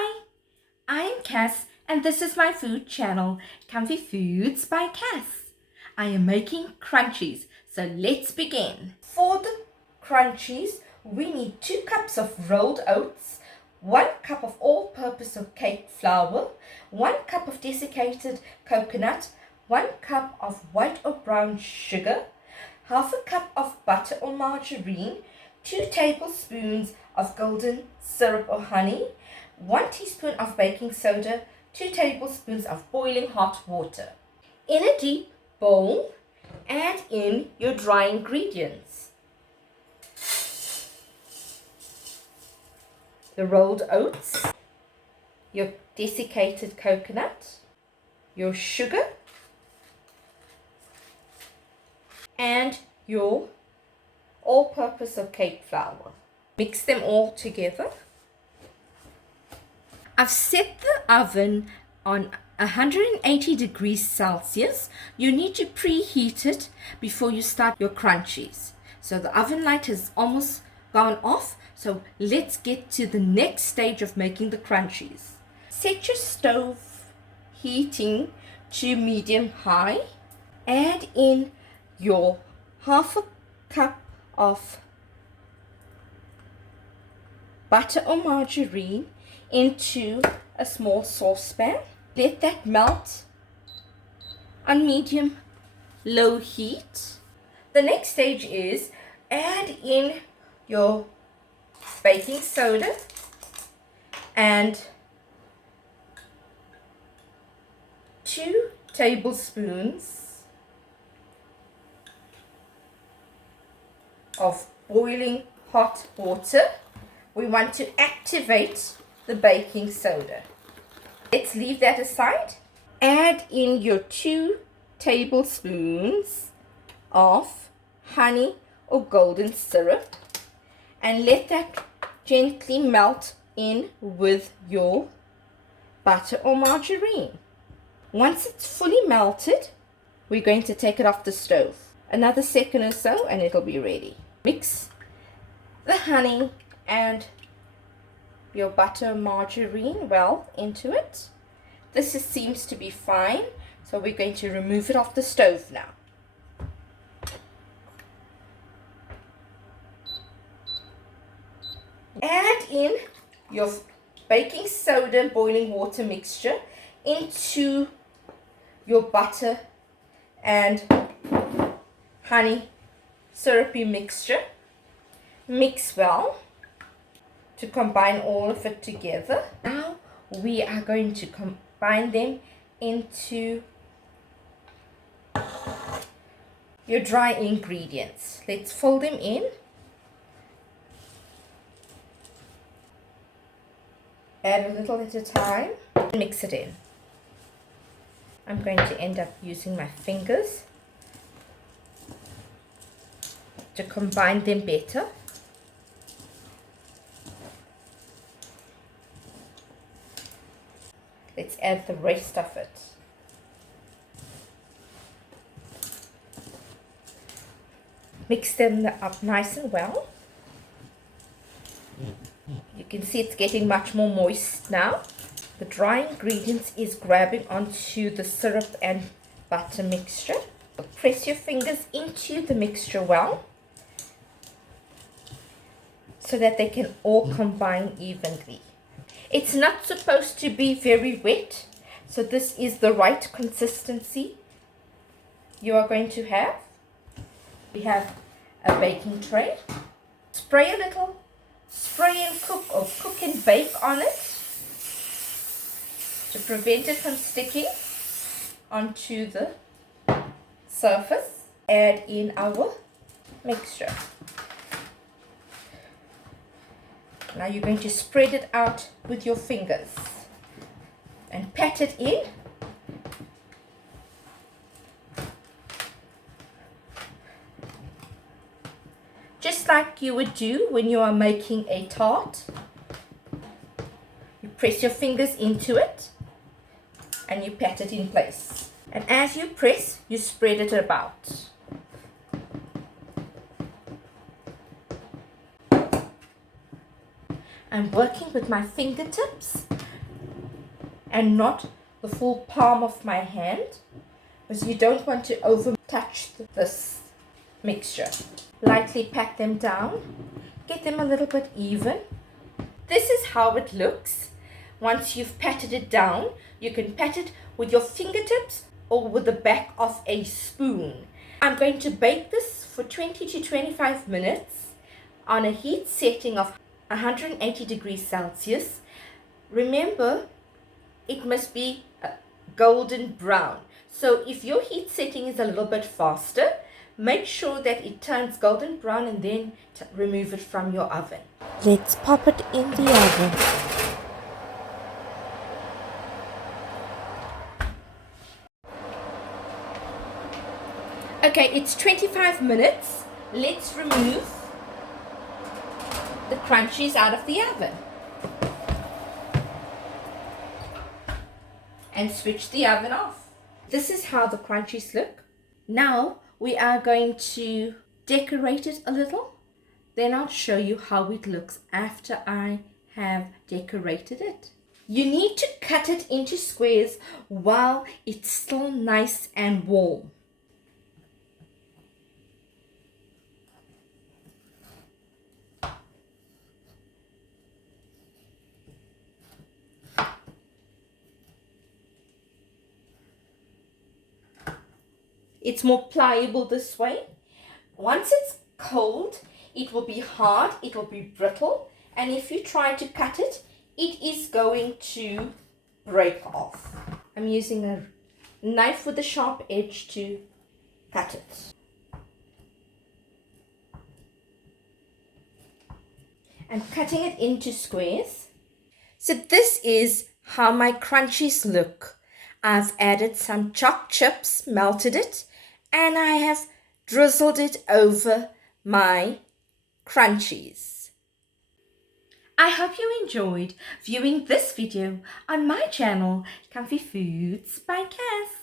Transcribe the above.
Hi, I'm Cass and this is my food channel, Comfy Foods by Cass. I am making crunchies, so let's begin. For the crunchies, we need 2 cups of rolled oats, 1 cup of all-purpose cake flour, 1 cup of desiccated coconut, 1 cup of white or brown sugar, half a cup of butter or margarine, 2 tablespoons of golden syrup or honey, 1 teaspoon of baking soda, 2 tablespoons of boiling hot water. In a deep bowl, add in your dry ingredients. The rolled oats, your desiccated coconut, your sugar, and your all-purpose cake flour. Mix them all together. I've set the oven on 180 degrees Celsius. You need to preheat it before you start your crunchies. So the oven light has almost gone off. So let's get to the next stage of making the crunchies. Set your stove heating to medium high. Add in your half a cup of butter or margarine into a small saucepan. Let that melt on medium-low heat. The next stage is add in your baking soda and 2 tablespoons of boiling hot water. We want to activate the baking soda. Let's leave that aside. Add in your 2 tablespoons of honey or golden syrup and let that gently melt in with your butter or margarine. Once it's fully melted, we're going to take it off the stove. Another second or so and it'll be ready. Mix the honey and your butter margarine well into it. This seems to be fine, so we're going to remove it off the stove now. Add in your baking soda and boiling water mixture into your butter and honey syrupy mixture. Mix well to combine all of it together. Now we are going to combine them into your dry ingredients. Let's fold them in. Add a little at a time and mix it in. I'm going to end up using my fingers to combine them better. Let's add the rest of it. Mix them up nice and well. You can see it's getting much more moist now. The dry ingredients is grabbing onto the syrup and butter mixture. Press your fingers into the mixture well so that they can all combine evenly. It's not supposed to be very wet, so this is the right consistency you are going to have. We have a baking tray. Spray a little spray and cook or cook and bake on it to prevent it from sticking onto the surface. Add in our mixture. Now you're going to spread it out with your fingers and pat it in. Just like you would do when you are making a tart. You press your fingers into it and you pat it in place. And as you press, you spread it about. I'm working with my fingertips and not the full palm of my hand, because you don't want to over touch this mixture. Lightly pat them down, get them a little bit even. This is how it looks. Once you've patted it down, you can pat it with your fingertips or with the back of a spoon. I'm going to bake this for 20 to 25 minutes on a heat setting of 180 degrees Celsius. Remember, it must be golden brown. So if your heat setting is a little bit faster, make sure that it turns golden brown and then remove it from your oven. Let's pop it in the oven. Okay, it's 25 minutes. Let's remove the crunchies out of the oven and switch the oven off. This is how the crunchies look. Now we are going to decorate it a little. Then I'll show you how it looks after I have decorated it. You need to cut it into squares while it's still nice and warm. It's more pliable this way. Once it's cold, it will be hard, it will be brittle, and if you try to cut it, it is going to break off. I'm using a knife with a sharp edge to cut it. I'm cutting it into squares. So this is how my crunchies look. I've added some choc chips, melted it, and I have drizzled it over my crunchies. I hope you enjoyed viewing this video on my channel, Comfy Foods by Cass.